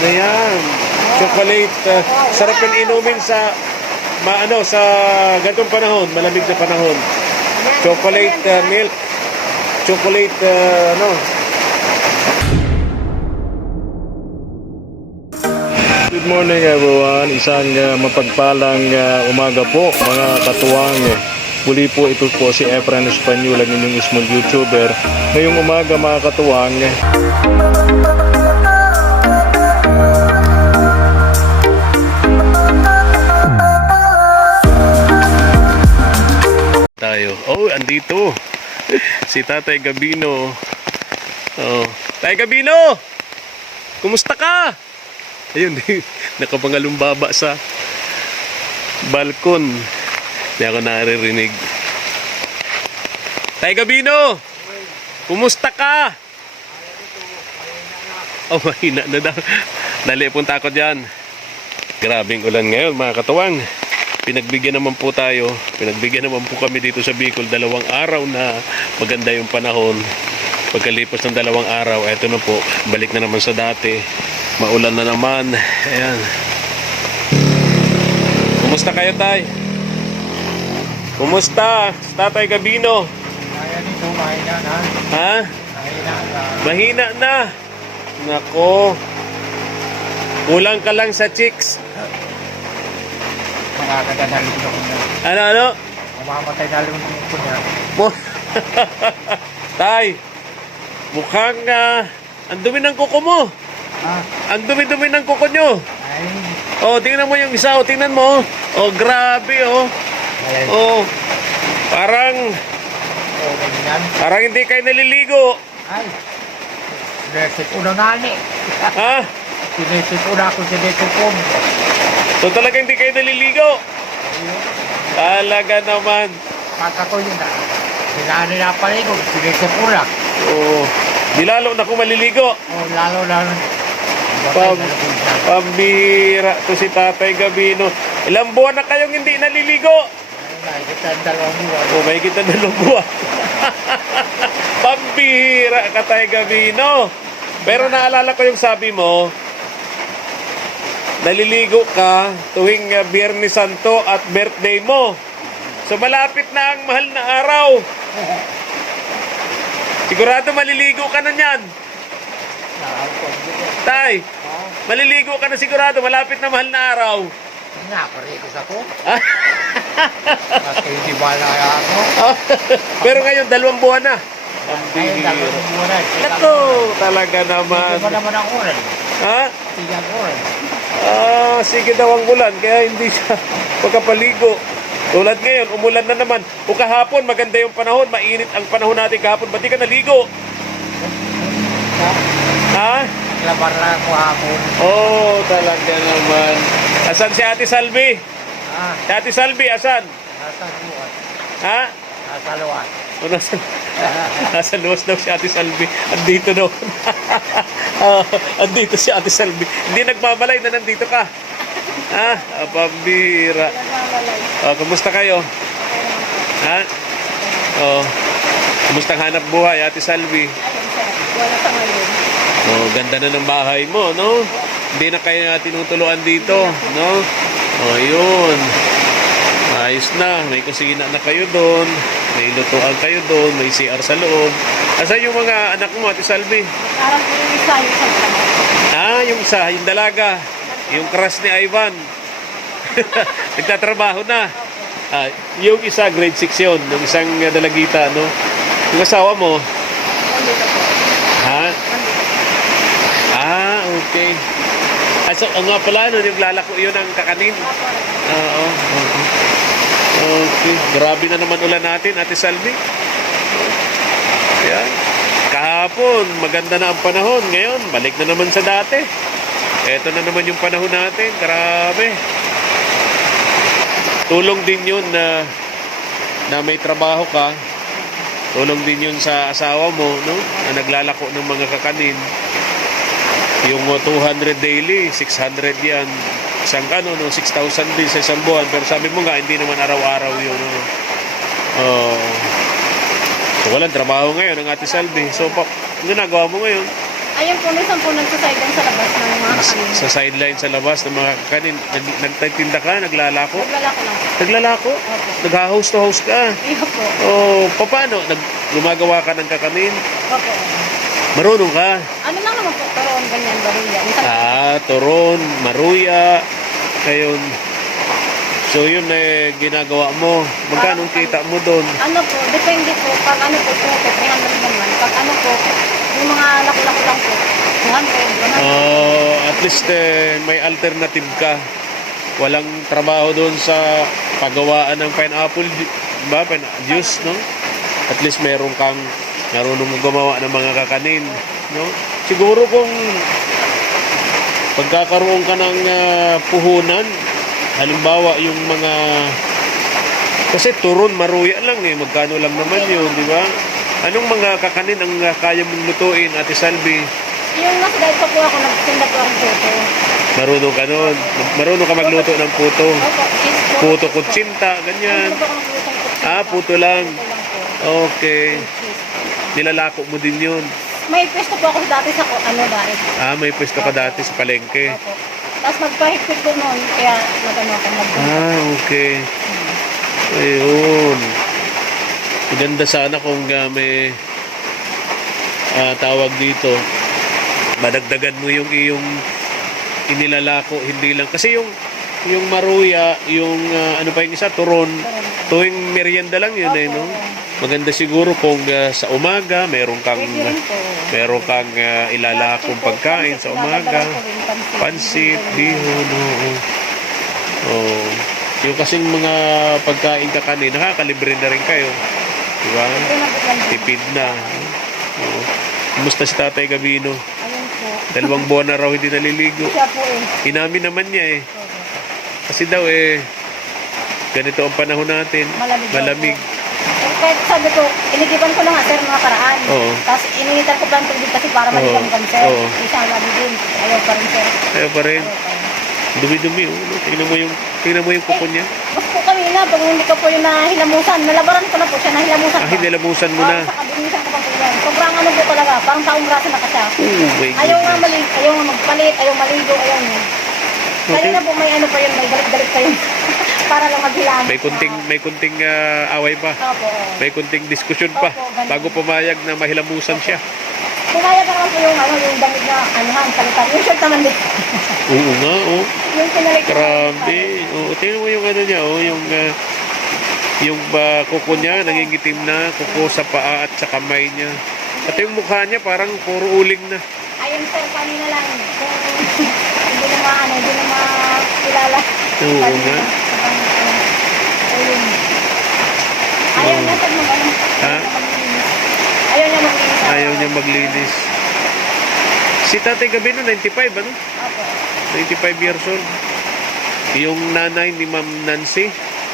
Ano yan? Chocolate. Sarap yung inumin sa sa ganitong panahon, malamig na panahon. Chocolate milk. Chocolate Good morning everyone. Isang mapagpalang umaga po mga katuwang. Muli po ito po si Efren Espanyol, ang inyong small YouTuber. Ngayong umaga mga katuwang. Tayo. Oh, andito. Si Tatay Gabino. Oh, Tatay Gabino! Kumusta ka? Ayun, nakapangalumbaba sa balkon. Hindi ako naririnig. Tay Gabino! Kumusta ka? Oh, mahina na daw. Dali, punta ako dyan. Grabing ulan ngayon, mga katuwang. Pinagbigyan naman po tayo. Pinagbigyan naman po kami dito sa Bicol. 2 araw na maganda yung panahon. Pagkalipas ng 2 araw, eto na po. Balik na naman sa dati. Maulan na naman. Ayan. Kumusta kayo, Tay? Kumusta? Tatay Gabino? Kaya nito, mahina na. Ha? Mahina na. Mahina na. Nako. Kulang ka lang sa chicks. Makakadadalin ko na. Ano? Mamamatay na lang ko niya. Tay, mukhang ang dumi ng kuko mo. Ang dumi-dumi ng kuko nyo. Ay. Oh, tingnan mo yung isa. Oh, tingnan mo. Oh, grabe, oh. Ay. Oh, parang Ganyan. parang hindi kayo naliligo. Ay. Sinesip ko na nga ni. Ha? Sinesip ko na ako sinesip ko. So talaga hindi kayo naliligo? Talaga naman. Pagka ko yun na. Sinani na paligo. Sinesip ko na. Oh, di lalo na kung maliligo. Oh, lalo. Pambira to si Tatay Gabino. Ilang buwan na kayong hindi naliligo? Ay, kita 2 buwan. Oh, may kita 2 buwan. Pambira ka, Tay Gabino. Pero naalala ko yung sabi mo, naliligo ka tuwing Biyernes Santo at birthday mo. So malapit na ang mahal na araw. Sigurado maliligo ka na niyan. Tay, maliligo ka na sigurado. Malapit na mahal na araw. Nakarikos ako. Kasi hindi ba na ako? Pero ngayon, 2 buwan na. Ay, 2 buwan na. Naku, talaga naman. Hindi ba naman ang oras? Ha? Hindi ang oras. Sige daw ang ulan. Kaya hindi siya pagkapaligo. Tulad ngayon, umulan na naman. O kahapon, maganda yung panahon. Mainit ang panahon natin kahapon. Ba't di ka naligo? Ha? Labar na ako hapon. Oh, talaga naman. Asan si Ate Salvi? Si Ate Salvi, asan? Nasa luwas. Ha? Nasa luwas. O, nasa luwas daw si Ate Salvi. Andito daw. Andito si Ate Salvi. Hindi nagmamalay na nandito ka. Ha? Pambira. Kumusta kayo? Ha? Kumusta ang hanap buhay, Ate Salvi? Wala sa ngayon. Ganda na ng bahay mo, no? Hindi na kayo tinutuluan dito, no? Yun. Ayos na. May kusina na kayo doon. May lutuan kayo doon. May CR sa loob. Asan yung mga anak mo, Ate Salvi? Parang po yung isa, yung sa Yung isa, yung dalaga. Yung crush ni Ivan. Nagtatrabaho na. Yung isa, grade 6 yun. Yung isang dalagita, no? Yung asawa mo? Nandito po. Ha? Okay. So, nga pala, yung lalako yun ang kakanin. Oo. Okay. Grabe na naman ulan natin, Ate Salvi. Yan. Kahapon, maganda na ang panahon. Ngayon, balik na naman sa dati. Eto na naman yung panahon natin. Grabe. Tulong din yun na may trabaho ka. Tulong din yun sa asawa mo, no? Na naglalako ng mga kakanin. Yung 200 daily, 600 yan. Isang 6,000 din sa isang buwan. Pero sabi mo nga, hindi naman araw-araw yun. No? So, walang trabaho ngayon ang Ate Salvi. So, ano nagawa mo ngayon? Ayun po, minsan po nagsasaydan sa labas ng mga kakanin. Sa sideline sa labas ng mga kakanin. Nagtitinda ka? Naglalako? Naglalako lang. Naglalako? Opo. Nag-house to house ka? Iyo po. Paano? Gumagawa ka ng kakanin? Opo. Marunong ka? Ano lang naman po, turon, ganyan, baruya. Turon, maruya, kayon. So yun ginagawa mo. Magkano ang kita mo doon? Ano po, depende po. Pag ano po, 300 naman. Pag ano po, yung mga laki-laki lang po, 200, 100. At least may alternative ka. Walang trabaho doon sa paggawaan ng pineapple, ba? Juice, no? At least meron kang marunong gumawa ng mga kakanin, no? Siguro kung pagkakaroon ka ng puhunan, halimbawa yung mga kasi turon, maruya lang magkano lang naman yun, di ba? Anong mga kakanin ang kaya mong lutuin, Ate Salvi? Yung nasa dahil pa po ako, nagtinda po ako puto. Marunong ka nun? Marunong ka magluto ng puto? Opo, cheese po. Puto kutsinta, ganyan. Ano po ako naglutong puto? Puto lang. Puto lang po. Okay. Cheese. Nilalako mo din yun. May pwesto po ako dati sa dahil. May pwesto ka dati sa palengke. Opo. Tapos nagpahigpit ko noon, kaya nagano ako Okay. Ayun. Maganda sana kung may tawag dito. Madagdagan mo yung iyong inilalako, hindi lang. Kasi yung maruya, yung ano pa yung isa, turon, tuwing merienda lang yun no? Maganda siguro kung sa umaga meron kang ilalakong pagkain sa umaga. Pansit, bihon, yung kasing mga pagkain kakanin, nakakalibre na rin kayo. Diba? Tipid na. Kumusta si Tatay Gabino? Ayun po. 2 buwan na raw hindi naliligo. Siya po Inamin naman niya Kasi daw ganito ang panahon natin. Malamig. Kahit sabi ko, inigiban ko na nga sir mga paraan. Oo. Tapos inigitan ko pa ang tubig kasi para maliban kami sir. Oo. Isang labi din. Ayaw pa rin sir. Ayaw pa rin. Dumi-dumi. Tingnan mo yung kuko niya. Gusto ko kanina, pag hindi ko po yung nahilamusan. Nalabaran ko na po siya, nahilamusan ko. Hinilamusan mo na. Sa kabinisan ko pa po yan. Sobrang ano po talaga, parang taong braso na ka siya. My Ayaw nga goodness. ayaw nga magpalit, ayaw maligo, ayaw niya. Kanina po may ano pa yun, may galit-galit pa yun. Para lang maghilaman. May kunting away pa. Opo. May kunting diskusyon pa. Opo, ganun. Bago pumayag na mahilamusan siya. Kumaya pa naman po yung damit na palitan. Yung shirt naman din. Oo nga, Yung pinalik ko. Grabe. Tingnan mo yung ano niya, yung kuko niya, nangingitim na, kuko sa paa at sa kamay niya. At yung mukha niya parang puro uling na. Ayun sir, kanina lang. Kung hindi na makilala. Oo nga. Ayun. Ayaw niya sir Ha? Ayaw niya maglinis. Ayaw niya maglinis. Si Tatay Gabino, 95, ano? Opo. 95 years old. Yung nanay ni Ma'am Nancy,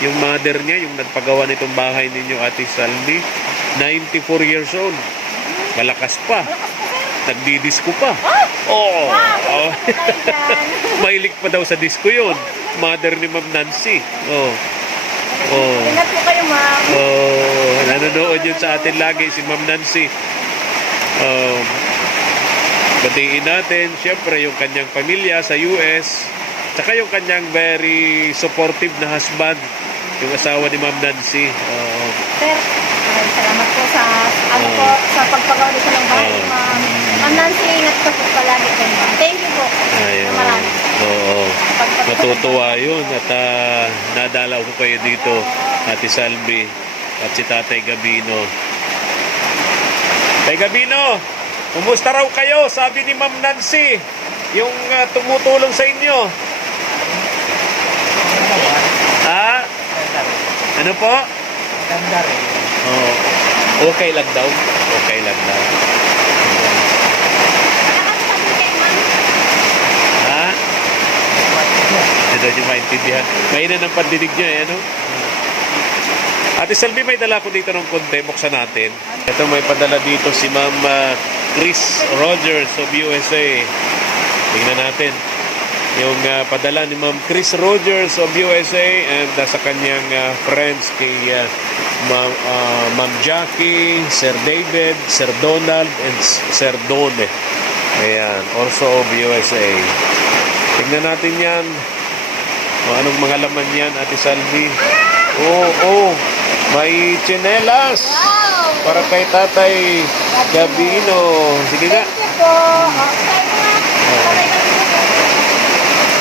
yung mother niya, yung nagpagawa nitong bahay ninyo, Ate Salvi, 94 years old. Malakas pa. Nagdi-disco pa. Oo. Wow! Mahilig pa daw sa disco yun. Mother ni Ma'am Nancy. Ingat po kayo, ma'am. Nanonood yun sa atin lagi si Ma'am Nancy. Batiin natin, syempre, yung kanyang pamilya sa US, tsaka yung kanyang very supportive na husband, yung asawa ni Ma'am Nancy. Sir, salamat po sa sa pagpagawa dito ng bahay, ma'am. Ma'am Nancy, ingat ka po palagi kayo, ma'am. Thank you po. Ayun. Marami. Natutuwa yun at nadalaw ko kayo dito, Ate Salvi at si Tatay Gabino. Tay Gabino, kumusta raw kayo? Sabi ni Ma'am Nancy, yung tumutulong sa inyo. Ano po? Ganda rin. Okay lang daw. Okay lang daw. Ito yung maintindihan. Mainan ang pandinig niya, ano? Ate Salvi, may dala ko dito ng konti. Buksan natin. Ito, may padala dito si Ma'am Chris Rogers of USA. Tingnan natin. Yung padala ni Ma'am Chris Rogers of USA and sa kanyang friends kay Ma'am Jackie, Sir David, Sir Donald, and Sir Done. Ayan, also of USA. Tingnan natin yan. Kung anong mga laman yan, Ate Salvi. Oh, may tsinelas. Wow! Para kay Tatay Gabino. Sige nga. Thank you po. Okay na.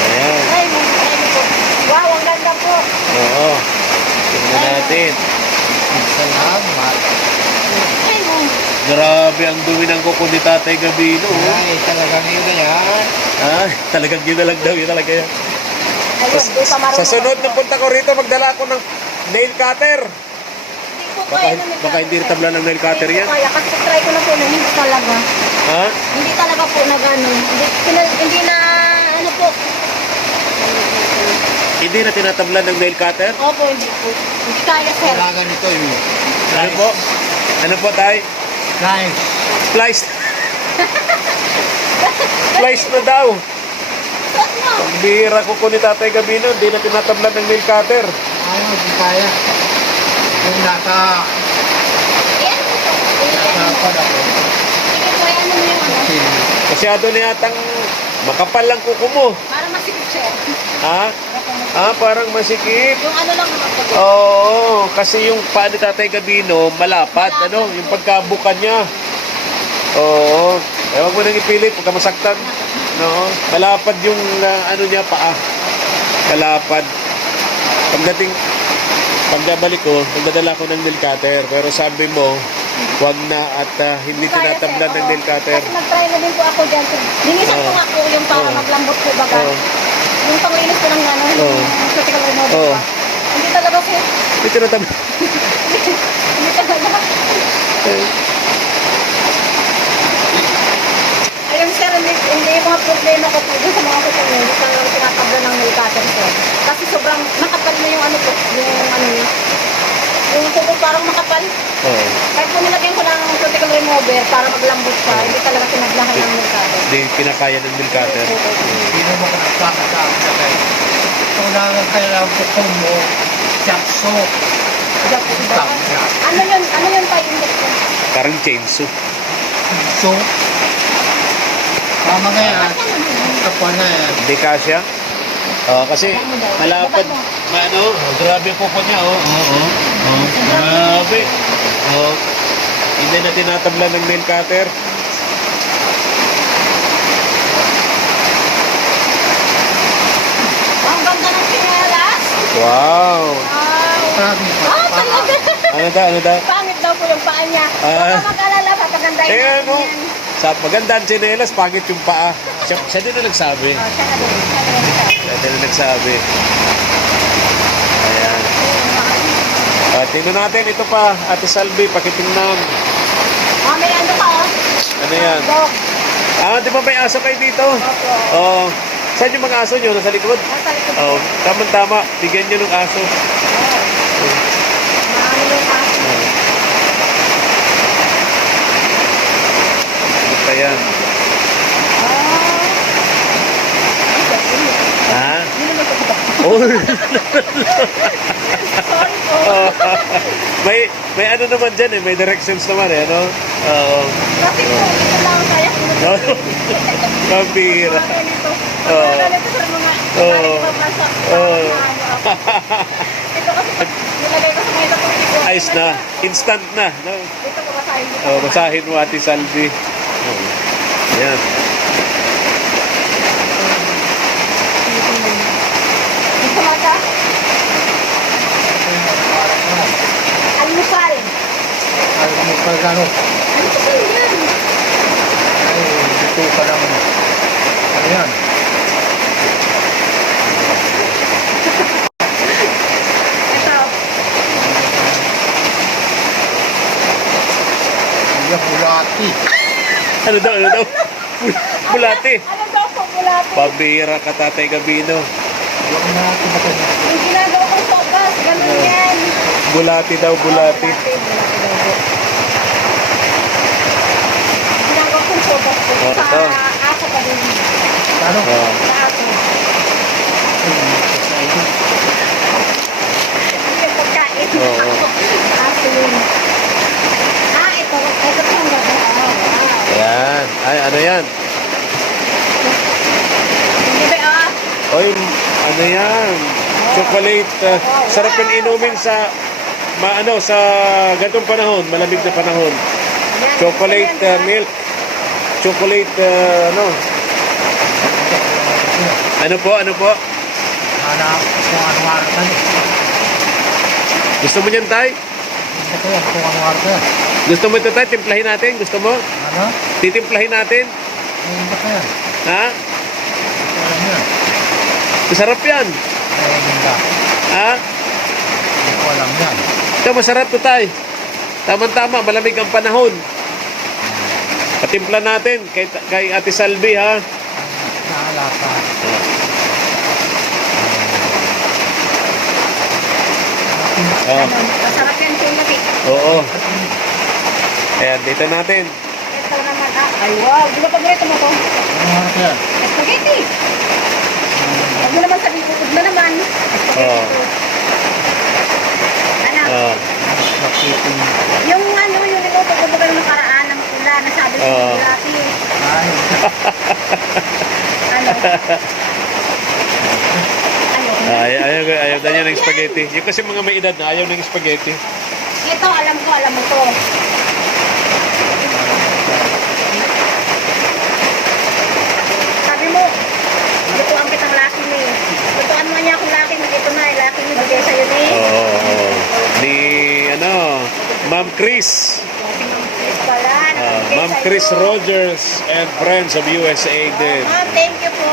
Ayan. Ay, po. Wow, ang ganda po. Oo. Tingnan natin. Salamat. Ay, Grabe ang dumi ng kuko ni Tatay Gabino. Ay, talagang yun na yan. Ah, talagang yun na lang daw. Yun talaga yan. ayun, di pa marunong. Sa sunod na punta ko rito, magdala ako ng nail cutter. Hindi ko Baka, kaya na may baka hindi tabla ng nail cutter Hindi yan. ko kaya, kasi try ko na po na hindi talaga. Ha? Hindi talaga po na gano'n. Hindi na, ano po. Hindi na tinatabla ng nail cutter? Opo, hindi po. Hindi kaya, sir. Kailangan ito yun. Ano po? Ano po, Tay? Guys, Slice. Slice na daw. What mo? Bihira ko ni Tatay Gabino, hindi na tinatabla ng nail cutter. ayaw, di kaya. Yung nasa, Yan po po. nasa pala ko. Sige po, yan mo yung ano. Masyado na yatang makapal lang kuko mo. Para masikip, sir. Ha? Ah, parang masikip. Yung ano lang naman po. Oo, kasi yung paa ni Tatay Gabino, malapad, ano, yung pagkabukan niya. Oo, huwag mo nang ipilit, huwag ka masaktan. No, malapad yung ano niya, paa. Malapad. Pagdabalik ko, magdadala ko ng nail cutter, pero sabi mo, huwag na at hindi Kaya, sir. tinatablan ng Oo. nail cutter. Kasi nag-try na din po ako dyan, sir. Linisan ko Oo. nga po yung para Oo. maglambot po baga. Oo. Yung panglinis ko ng ano, Oo. yung critical removal Oo. pa. Hindi talaga, sir. Hindi tinatablan. Hindi talaga. Ayun, sir, hindi yung mga problema ko po dun sa mga kuko hindi talaga tinatabla ng nail cutter, sir. Kasi sobrang makapal na yung ano po, yung ano niya. Yung kuko parang makapal. Oo. Kahit po nilagyan ko ng critical remover para maglambot siya, hindi talaga tinablahan ng nail cutter. Hindi kinakaya ng nail cutter. Sino mo ka nagkakasama sa kayo? Kailangan kailangan ko mo, sakso, tangya. Ano yun pa yung ko? Parang chainsaw. So, tama nga yan. Kapwa na yan. Hindi kasya? Oo, kasi malapad. Ano? Grabe po po niya, oh. Oo. Grabe. Oo. Hindi na tinatabla ng nail cutter. Ang ganda ng tsinelas. Wow. Wow. Marami pa. Ah, talaga. Ano daw? Pangit daw po yung paa niya. Ah. Huwag ka mag-alala, papagandahin Eh, natin ano? yan. Sa maganda ang tsinelas, pangit yung paa. Siya din na nagsabi. Oh, siya na din. Siya na din. Siya din na nagsabi. Ayan. Tingnan natin, ito pa, Ate Salvi, pakitingnan. Ah, may ano ka, oh. Ano yan? Dog. Ah, di ba may aso kayo dito? Opo. Oo. Saan yung mga aso nyo? Nasa likod? Nasa likod po. Oo. Tama-tama. Bigyan nyo ng aso. Maano yung aso. Ano pa yan? Ha? Hindi naman ko ba? Oh. Sorry po. may ano naman dyan eh. May directions naman eh. Ano? Oo. Kasi po, ito lang kaya ko Oo. Pambira. mga ganito. Oo. Mga ganito sa mga Oo. pagpapasok. Oo. Ito kasi pag nilagay ko sa mga ito ko. Ayos na. Instant na. No? Ito ko basahin ko. Oh, basahin mo, Ate Salvi. Oh. Ayan. Ito mata. Almusal. Ay, mo ka gano'n. Ano kasi yan? Ay, dito ka lang. Ano yan? Ito. Iya, bulati. Ano daw? Ano daw? Bulati. Ano daw po, bulati? Pabira ka, Tatay Gabino. Yung bulati ba ito? Yung ginagawa kong sopas, ganun yan. Bulati daw, bulati. Bulati daw po. Ginagawa kong sopas po. Oh, Sa ito. aso pa din. Ano? Oh. Sa aso. Ano yung pagkain? Oo. Aso yun. Ah, ito. Ito po ang ganda. Ah, wow. Ayan. Ay, ano yan? Hindi ba, Oy, ano yan? Chocolate. Sarap yung inumin sa sa ganitong panahon, malamig na panahon. Yan. Chocolate milk. Chocolate Ano po? Hanap kung ano araw ka niya. Gusto mo niyan, tay? Hindi ko yan kung ano araw ka yan. Gusto mo ito, tay? Timplahin natin? Gusto mo? Ano? Titimplahin natin? Hindi ko yan. Ha? Hindi ko alam yan. Masarap yan. Hindi ba? Ha? Hindi ko alam yan. Ito, masarap to, tay. Tama-tama, malamig ang panahon. Patimpla natin kay Ate Salvi, ha? Naalala. Oh. Masarap yan, Timothy. Oo. Ayan, dito natin. Ito naman, ay wow, di ba paborito mo to? Ano araw ka yan? Spaghetti. Huwag mo naman sabihin, huwag mo naman. Oo. Ano? Oh. Nakiting. Yung niluto ko ba yung nakaraan ng pula na sabi ko Oo. gratis. Ay. Ano? Ayaw na niya ng spaghetti. Yung kasi mga may edad na ayaw ng spaghetti. Ito, alam mo to. Sabi mo, lutuan kitang laki ni. Lutuan mo niya akong laki ni. Ito na, laki ni. Bigay sa'yo ni. Oo. Ni, Ma'am Chris. Pala, nagbigay Ma'am sa'yo. Chris Rogers and Friends of USA din. Ma'am, thank you po.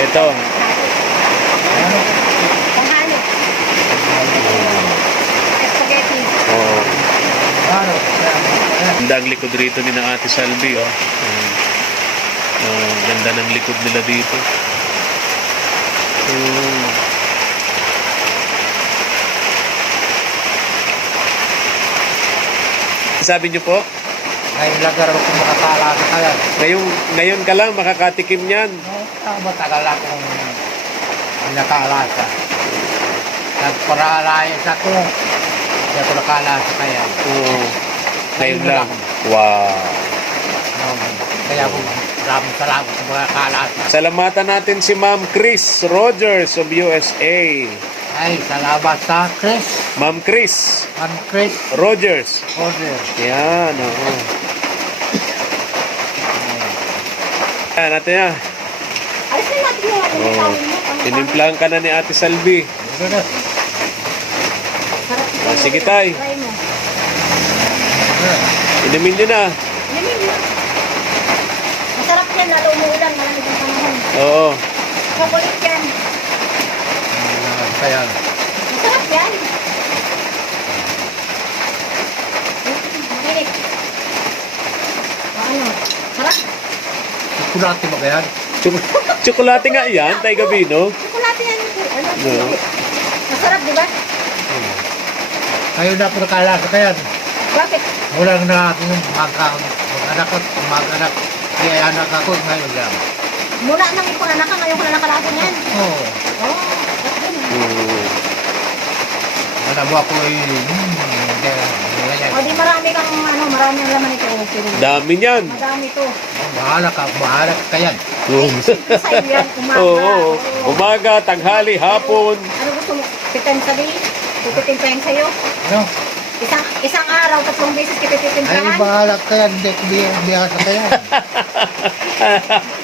Ito. Panghanip. Spaghetti. Oh. Araw ka yan. Ganda ang likod rito ni na Ate Salvi, oh. Ganda ng likod nila dito. Sabi niyo po, Ngayon lang araw kung makakalasa ka yan. ngayon ka lang makakatikim niyan. No, matagal akong nakalasa. Nagparalayas ako. Hindi ako nakalasa kaya. Oo. Ngayon Ngayon lang. lang. Wow. Kaya po, maraming salamat sa mga kalasa. Salamatan natin si Ma'am Chris Rogers of USA. Ay, salamat sa Chris. Ma'am Chris Ang Chris Rogers. Order. Yan, oo. Yan, natin yan. Alisin natin yung ano Oh. tawag mo. Tinimplahan ka na ni Ate Salvi. Ito na. Sarap ito. Oh, sige, tay. Try mo. Inumin nyo na. Yamin mo. Masarap yan, lalo umuulan, malamig ang panahon. Oo. Chocolate yan. Kaya, Masarap yan. Makinig. Ano? Sarap. kulati mo kaya? Tsokolate nga yan, Tay Gabino. Chocolate yan. Ano? No. Masarap, di ba? Kayo na ako nakalasa kaya. Bakit? Mula na aking mag-anak at mag-anak. Kaya anak ako ngayon lang. Mula nang ipanganak ka, ngayon ko na nakalasa niyan. Oo. Oh, Manabo ako O di marami kang marami ang laman ito. Dami niyan. Madami to. bahala ka kaya. Siyempre sa'yo yan, umaga. Oo. Umaga, tanghali, hapon. Ano gusto mo? Pitin sabi? Pipitin pa yan sa'yo? Ano? Isang araw, 3 beses pipitin Ay, pa yan? bahala kaya. Hindi ko biyasa kaya.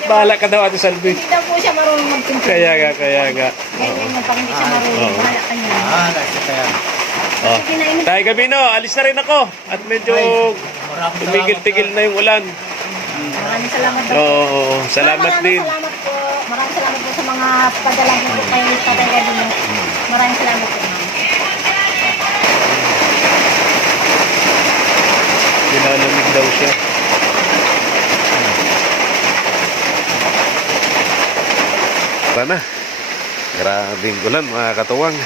Bahala ka daw, Ate Salvi. Hindi daw po siya marunong magtimpla. Kaya nga. Ganyan yung pag hindi siya marunong. Oo. Bahala ka niya. Bahala siya kaya. Oh. Tay Gabino, alis na rin ako. At medyo Maraming tumigil-tigil na yung ulan. Maraming salamat daw. Oo, salamat Maraming din. salamat po. Maraming salamat po sa mga padala dito kay Tatay Gabino. Maraming salamat po. Nilalamig daw siya. Sana. Grabing ulan, mga katuwang.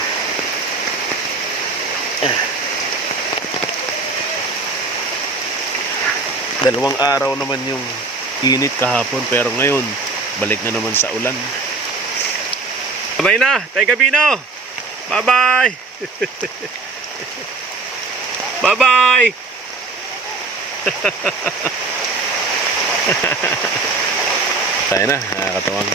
Dalawang araw naman yung init kahapon, pero ngayon balik na naman sa ulan. Bye na, Tay Gabino. Bye-bye. Bye-bye. Tayo na, mga katuwang.